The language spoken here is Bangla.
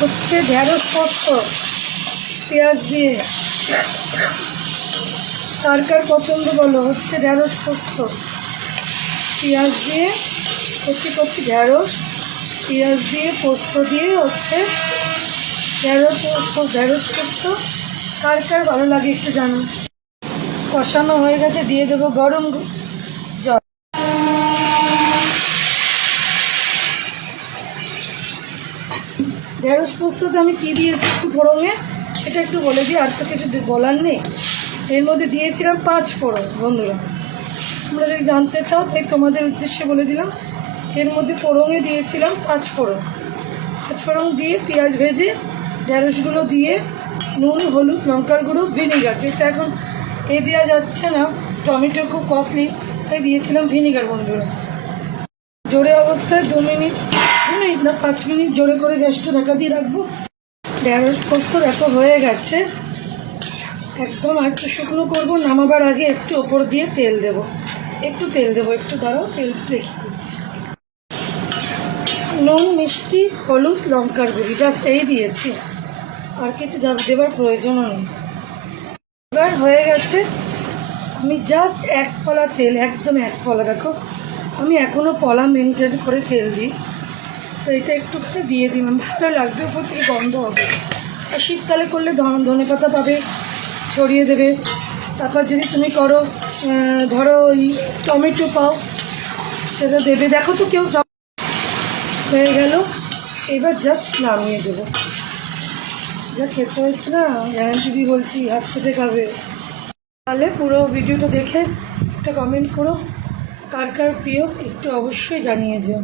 হচ্ছে ঢেঁড়স পোস্ত পেঁয়াজ দিয়ে। কার কার পছন্দ বলো? হচ্ছে ঢেঁড়স পোস্ত পেঁয়াজ দিয়ে, কচি কচি ঢেঁড়স পেঁয়াজ দিয়ে পোস্ত দিয়ে হচ্ছে ঢেঁড়স পোস্ত। কার কার ভালো লাগে একটু জানো। কষানো হয়ে গেছে, দিয়ে দেবো গরম জল। ঢেঁড়স পোস্ততে আমি কী দিয়েছি একটু ফোড়ঙে, এটা একটু বলে দিই, আর তো কিছু বলার নেই। এর মধ্যে দিয়েছিলাম 5 ফোড়ন। বন্ধুরা তোমরা যদি জানতে চাও তাই তোমাদের উদ্দেশ্যে বলে দিলাম। এর মধ্যে ফোড়ঙে দিয়েছিলাম 5 ফোড়ন। 5 ফোড়ন দিয়ে পেঁয়াজ ভেজে ঢেঁড়সগুলো দিয়ে নুন, হলুদ, লঙ্কার গুঁড়ো, ভিনিগার, যেটা এখন এই দেওয়া যাচ্ছে না, টমেটো খুব কস্টলি, তাই দিয়েছিলাম ভিনিগার। বন্ধুরা জোরে অবস্থায় 2 মিনিট না 5 মিনিট জোরে করে গ্যাসটা ঢাকা দিয়ে রাখবো। ঢেঁড়স পোস্ত দেখো হয়ে গেছে একদম। আর একটু শুকনো করবো, নামাবার আগে একটু ওপর দিয়ে তেল দেবো, একটু দাঁড়াও, তেল রেখে দিচ্ছি। নুন, মিষ্টি, হলুদ, লঙ্কার গুঁড়ি, জাস্ট এই দিয়েছি, আর কিছু দেবার প্রয়োজনও নেই। এবার হয়ে গেছে। আমি জাস্ট 1 ফলা তেল, একদম 1 ফলা, দেখো আমি এখনও ফলা মেনটেন করে তেল দিই, তো এটা একটুখানি দিয়ে দিলাম, ভালো লাগবে, উপর থেকে গন্ধ হবে। আর শীতকালে করলে ধনে পাতা পাবে, ছড়িয়ে দেবে। তারপর যদি তুমি করো ধরো ওই টমেটো পাও, সেটা দেবে। দেখো তো কেউ হয়ে গেল। এবার জাস্ট নামিয়ে দেবো। যা খেতে হচ্ছে না, গ্যারান্টি দিয়ে বলছি, হাত ছেটে খাবে। তাহলে পুরো ভিডিওটা দেখে একটা কমেন্ট করো, কার কার প্রিয় একটু অবশ্যই জানিয়ে যেও।